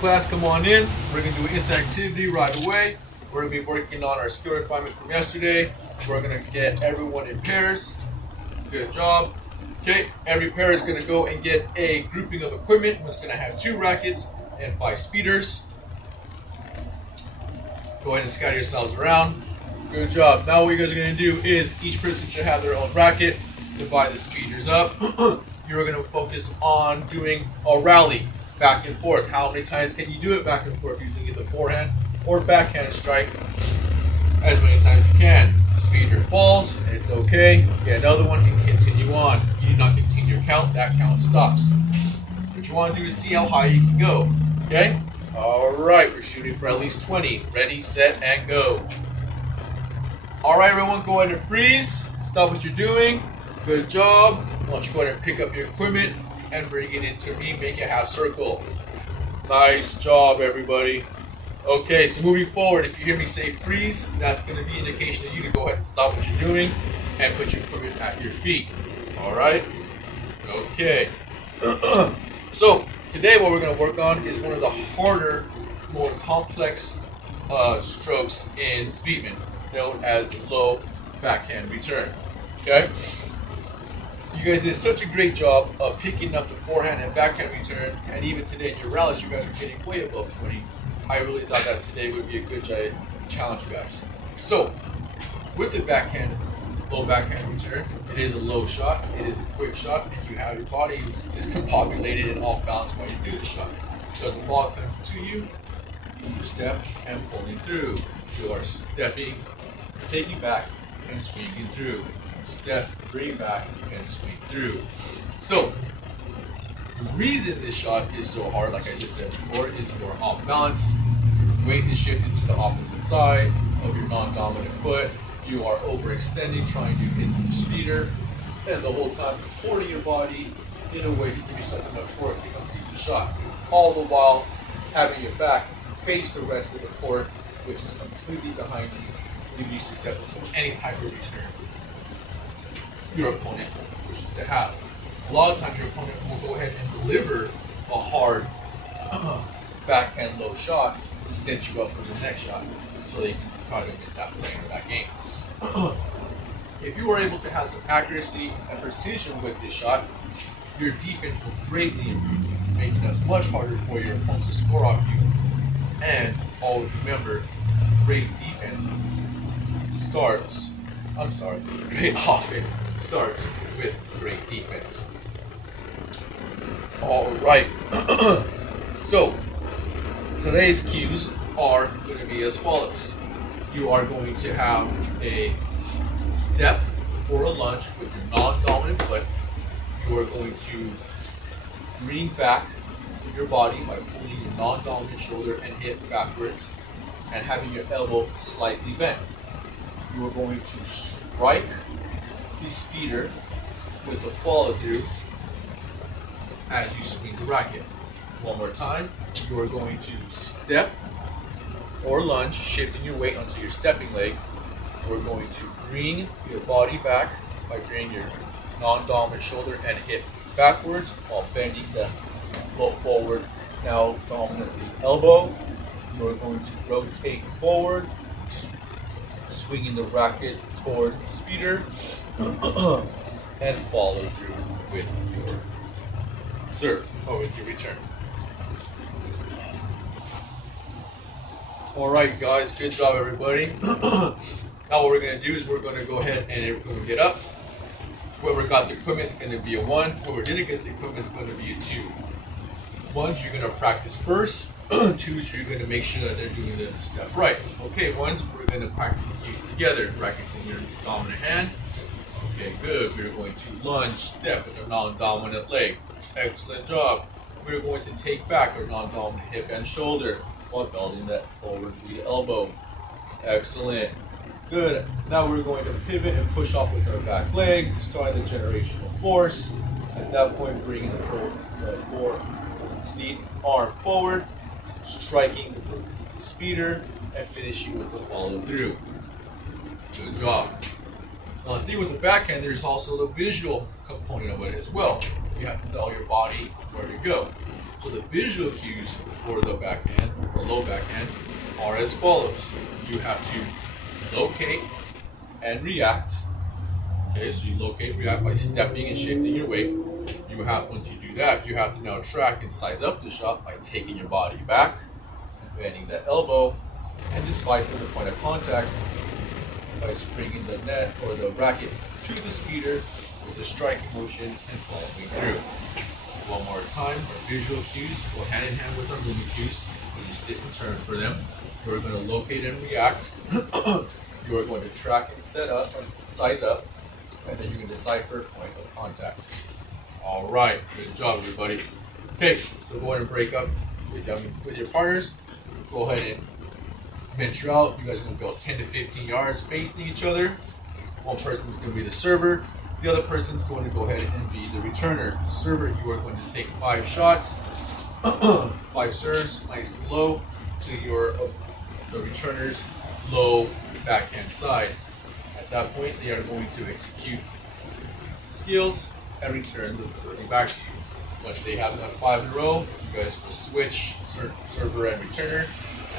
Class, come on in. We're going to do an instant activity right away. We're going to be working on our skill refinement from yesterday. We're going to get everyone in pairs. Good job. Okay, every pair is going to go and get a grouping of equipment. It's going to have 2 rackets and 5 speeders. Go ahead and scatter yourselves around. Good job. Now what you guys are going to do is each person should have their own racket. Divide the speeders up. You're going to focus on doing a rally back and forth. How many times can you do it back and forth using either forehand or backhand strike? As many times as you can. The speeder falls, it's okay. Get another one and continue on. You do not continue your count, that count stops. What you want to do is see how high you can go. Okay? Alright, we're shooting for at least 20. Ready, set, and go. Alright, everyone, go ahead and freeze. Stop what you're doing. Good job. Why don't you go ahead and pick up your equipment and bring it into me, make a half circle. Nice job, everybody. Okay, so moving forward, if you hear me say freeze, that's going to be an indication of you to go ahead and stop what you're doing and put your equipment at your feet. Alright? Okay. So, today what we're going to work on is one of the harder, more complex strokes in Speedman, known as the low backhand return. Okay? You guys did such a great job of picking up the forehand and backhand return, and even today in your rallies, you guys are getting way above 20. I really thought that today would be a good challenge, you guys. So, with the backhand, low backhand return, it is a low shot, it is a quick shot, and you have your body is discombobulated and off balance while you do the shot. So as the ball comes to you, you step and pulling through. You are stepping, taking back, and swinging through. Step, bring back, and swing through. So, the reason this shot is so hard, like I just said before, is you're off balance. Your weight is shifted to the opposite side of your non-dominant foot. You are overextending, trying to hit the speeder, and the whole time contorting your body in a way to give yourself enough torque to complete the shot. All the while having your back face the rest of the court, which is completely behind you, leaving you susceptible to any type of return your opponent wishes to have. A lot of times your opponent will go ahead and deliver a hard backhand low shot to set you up for the next shot, so they can try to get that play or that game. If you are able to have some accuracy and precision with this shot, your defense will greatly improve, making it much harder for your opponents to score off you. And always remember, great defense starts, great offense starts with great defense. Alright, so today's cues are going to be as follows. You are going to have a step or a lunge with your non-dominant foot. You are going to bring back your body by pulling your non-dominant shoulder and hip backwards and having your elbow slightly bent. You are going to strike the speeder with the follow through as you swing the racket. One more time. You are going to step or lunge, shifting your weight onto your stepping leg. We're going to bring your body back by bringing your non-dominant shoulder and hip backwards while bending the foot forward. Now dominantly elbow. You're going to rotate forward, swinging the racket towards the speeder, and follow through with your serve or with your return. Alright guys, good job everybody. Now what we're going to do is we're going to go ahead and we're going to get up. Whoever got the equipment is going to be a 1. Whoever didn't get the equipment is going to be a 2. 1s you're going to practice first. 2s you're going to make sure that they're doing the step right. Okay, 1s we're going to practice the cues together. Rackets in your dominant hand. Okay, good. We're going to lunge, step with our non-dominant leg. Excellent job. We're going to take back our non-dominant hip and shoulder while bending that forward to the elbow. Excellent. Good. Now we're going to pivot and push off with our back leg, starting the generational force. At that point, bringing the arm forward, striking the speeder, and finishing with the follow through. Good job. Now the thing with the backhand, there's also the visual component of it as well. You have to tell your body where to go. So the visual cues for the backhand or low backhand are as follows. You have to locate and react. Okay, so you locate and react by stepping and shifting your weight. Once you do that, you have to now track and size up the shot by taking your body back, bending that elbow, and despite from the point of contact by springing the net or the racket to the speeder with a striking motion and following through. One more time, our visual cues go hand in hand with our movement cues. We just didn't turn for them. We're going to locate and react. You are going to track and set up, or size up, and then you can decipher point of contact. All right, good job, everybody. Okay, so go ahead and break up with your partners. Go ahead and venture out. You guys are going to go 10 to 15 yards facing each other. One person's going to be the server. The other person's going to go ahead and be the returner. The server, you are going to take 5 shots, 5 serves, nice and low, to the returner's low backhand side. At that point, they are going to execute skills and return the thing back to you. Once they have enough 5 in a row, you guys will switch server and returner,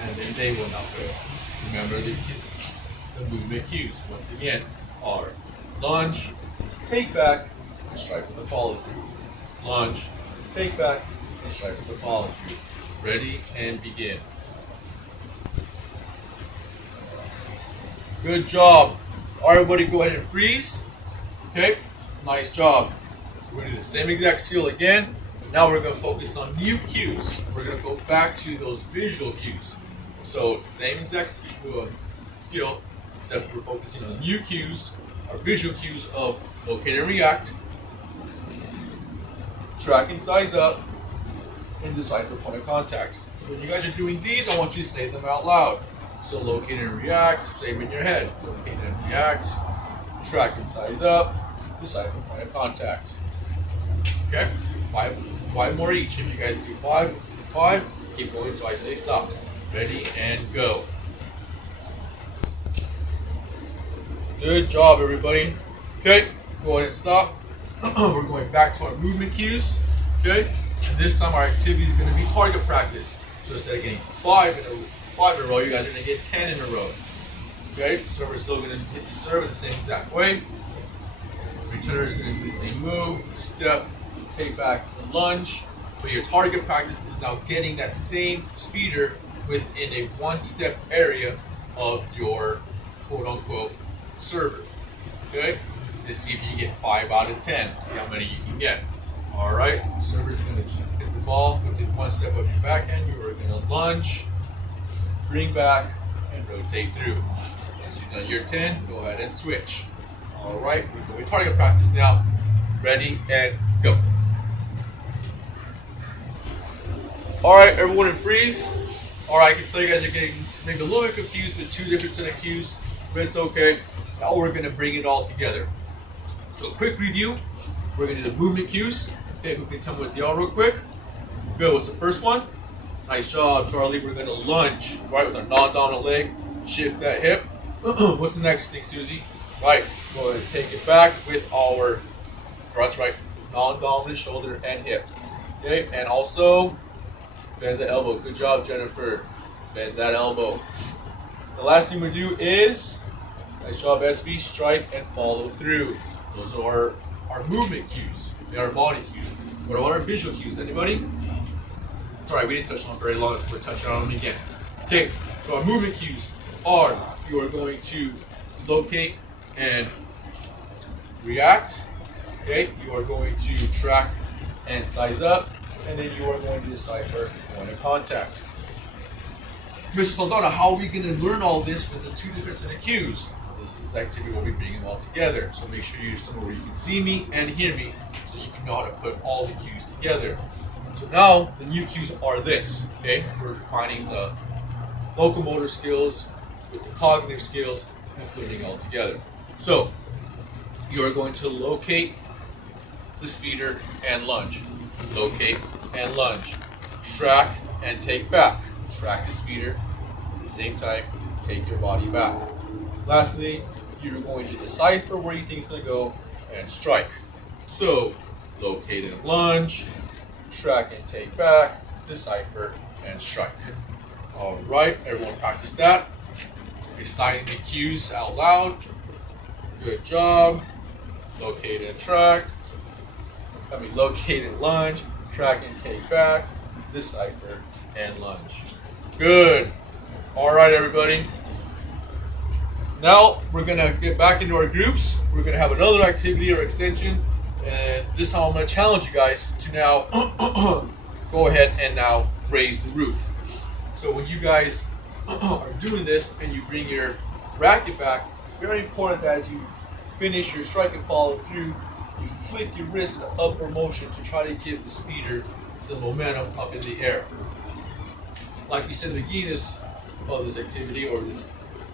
and then they will not go. Remember the movement cues, once again, are lunge, take back, and strike with a follow through. Lunge, take back, and strike with a follow through. Ready and begin. Good job. All right, everybody, go ahead and freeze. Okay, nice job. We're going to do the same exact skill again, but now we're going to focus on new cues. We're going to go back to those visual cues. So, same exact skill, except we're focusing on new cues, our visual cues of locate and react, track and size up, and decipher point of contact. When you guys are doing these, I want you to say them out loud. So locate and react, say them in your head. Locate and react, track and size up, decipher point of contact. Okay? Five more each. If you guys do five, keep going until I say stop. Ready and go. Good job, everybody. Okay, go ahead and stop. We're going back to our movement cues. Okay, and this time our activity is going to be target practice. So instead of getting 5 in a row, you guys are going to get 10 in a row. Okay, so we're still going to hit the serve in the same exact way. Returner is going to do the same move, step, take back, and lunge. But your target practice is now getting that same speeder within a 1-step area of your quote-unquote server. Okay, let's see if you get 5 out of 10. See how many you can get. All right, server's going to hit the ball within 1 step of your backhand. You are going to lunge, bring back, and rotate through. Once you've done your 10, go ahead and switch. All right, we're doing target practice now. Ready and go. All right, everyone in freeze. All right, I can tell you guys are getting maybe a little bit confused with 2 different set of cues, but it's okay. Now we're going to bring it all together. So quick review. We're going to do the movement cues. Okay, who can tell me what they are real quick? Good, what's the first one? Nice job, Charlie. We're going to lunge, right, with our non-dominant leg. Shift that hip. What's the next thing, Susie? Right, go ahead and take it back with our, that's right, non-dominant shoulder and hip. Okay, and also bend the elbow. Good job, Jennifer. Bend that elbow. The last thing we do is, nice job, SB, strike and follow through. Those are our movement cues. They are body cues. What about our visual cues? Anybody? It's alright, we didn't touch on them very long, so we're touching on them again. Okay, so our movement cues are, you are going to locate and react. Okay, you are going to track and size up, and then you are going to decipher point of contact. Mr. Saldana, how are we going to learn all this with the 2 different set of cues? This is the activity where we bring them all together. So make sure you're somewhere where you can see me and hear me, so you can know how to put all the cues together. So now the new cues are this. Okay, we're combining the locomotor skills with the cognitive skills and putting it all together. So you are going to locate the speeder and lunge. Locate and lunge. Track and take back. Track the speeder. At the same time, take your body back. Lastly, you're going to decipher where you think it's going to go and strike. So, locate and lunge, track and take back, decipher, and strike. All right, everyone practice that. Reciting the cues out loud. Good job. Locate and track. Locate and lunge. Track and take back, decipher, and lunge. Good. All right, everybody. Now we're gonna get back into our groups. We're gonna have another activity or extension, and this time I'm gonna challenge you guys to now go ahead and now raise the roof. So when you guys are doing this and you bring your racket back, it's very important that as you finish your strike and follow through, you flick your wrist in an upward motion to try to give the speeder some momentum up in the air. Like we said at the beginning of this activity or this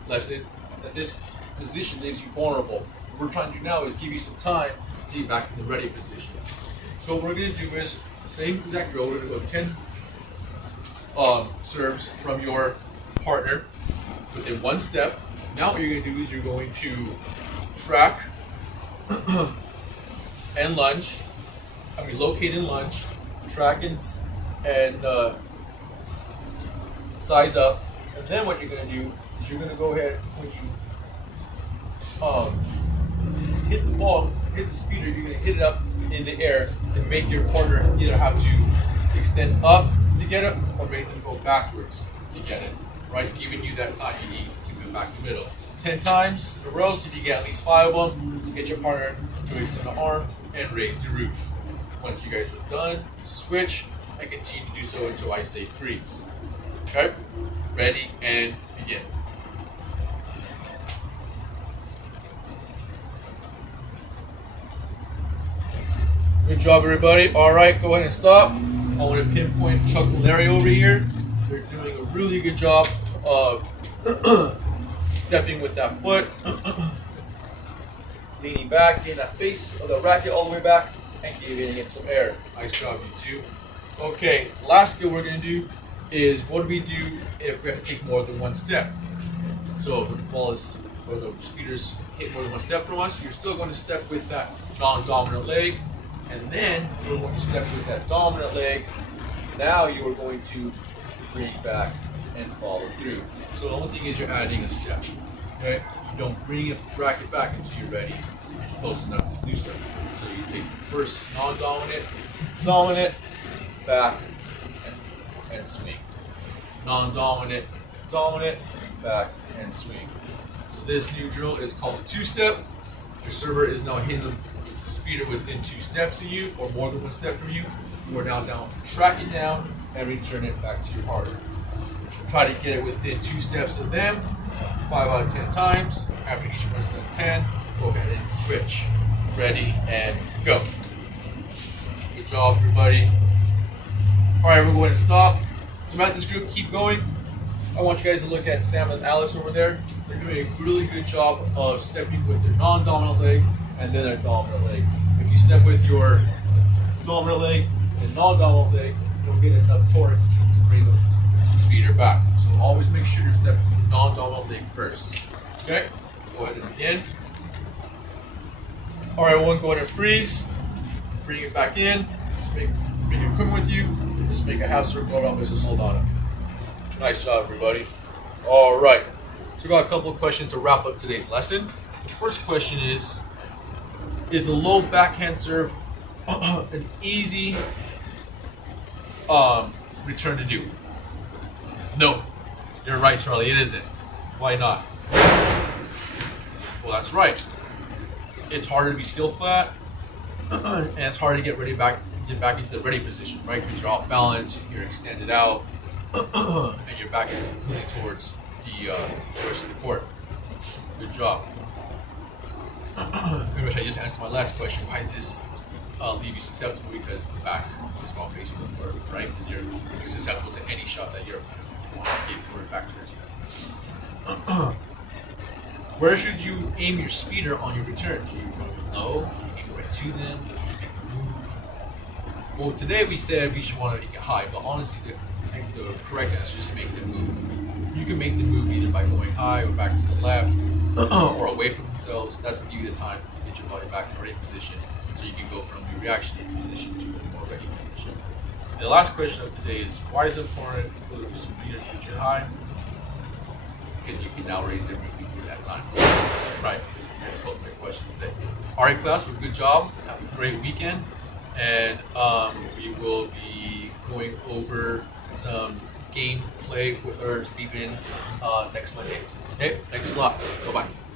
lesson, that this position leaves you vulnerable. What we're trying to do now is give you some time to get back in the ready position. So what we're going to do is the same exact drill. We're going to go 10 serves from your partner within one step. Now what you're going to do is you're going to track and lunge. Locate and lunge, track and size up. And then what you're going to do is you're going to go ahead when you hit the ball, hit the speeder, you're going to hit it up in the air to make your partner either have to extend up to get it or make them go backwards to get it, right? Giving you that time you need to go back in the middle. So 10 times in a row, so if you get at least 5 of them, get your partner to extend the arm and raise the roof. Once you guys are done, switch and continue to do so until I say freeze. Okay? Ready and begin. Good job, everybody. All right, go ahead and stop. I want to pinpoint Chuck and Larry over here. They're doing a really good job of stepping with that foot, leaning back, getting that face of the racket all the way back, and giving it some air. Nice job, you two. Okay, last skill we're going to do is what do we do if we have to take more than one step? So when the ball is, or the speeders hit more than one step from us, you're still going to step with that non-dominant leg. And then you're going to step with that dominant leg. Now you are going to bring it back and follow through. So the only thing is you're adding a step. Okay? You don't bring a racket back until you're ready and close enough to do so. So you take the first non-dominant, dominant, back, and swing. Non-dominant, dominant, back, and swing. So this new drill is called a two-step. Your server is now hitting the speeder within 2 steps of you, or more than 1 step from you. You are now down, track it down, and return it back to your partner. Try to get it within 2 steps of them, 5 out of 10 times. After each one's done 10, go ahead and switch. Ready and go. Good job, everybody. All right, we're going to stop. So at this group, keep going. I want you guys to look at Sam and Alex over there. They're doing a really good job of stepping with their non-dominant leg and then their dominant leg. If you step with your dominant leg and non-dominant leg, you'll get enough torque to bring the speeder back. So always make sure you're stepping with the non-dominant leg first. Okay? Go ahead and begin. All right, everyone, go ahead and freeze. Bring it back in. Bring your equipment with you. Just make a half circle around this. Hold on. Nice job, everybody. All right. So we got a couple of questions to wrap up today's lesson. The first question is the low backhand serve an easy return to do? No. You're right, Charlie. It isn't. Why not? Well, that's right. It's harder to be skillful at, and it's hard to get back into the ready position, right? Because you're off balance, you're extended out, and your back is moving towards the rest of the court. Good job. Pretty much I just answered my last question. Why does this leave you susceptible? Because the back is well facing the court, right? And you're susceptible to any shot that you're want to give toward back towards you. Where should you aim your speeder on your return? Should you go low? Aim right to them? Should you make the move? Well, today we said we should want to make it high, but honestly, the correct answer is to make the move. You can make the move either by going high or back to the left or away from themselves. That's give you the time to get your body back in a ready position so you can go from your reactionary position to a more ready position. The last question of today is, why is it important for the beginner to teach high? Because you can now raise every week at that time. Right. That's both my questions today. All right, class. Well, good job. Have a great weekend, and we will be going over some gameplay with Stephen next Monday. Okay. Thanks a lot. Bye bye.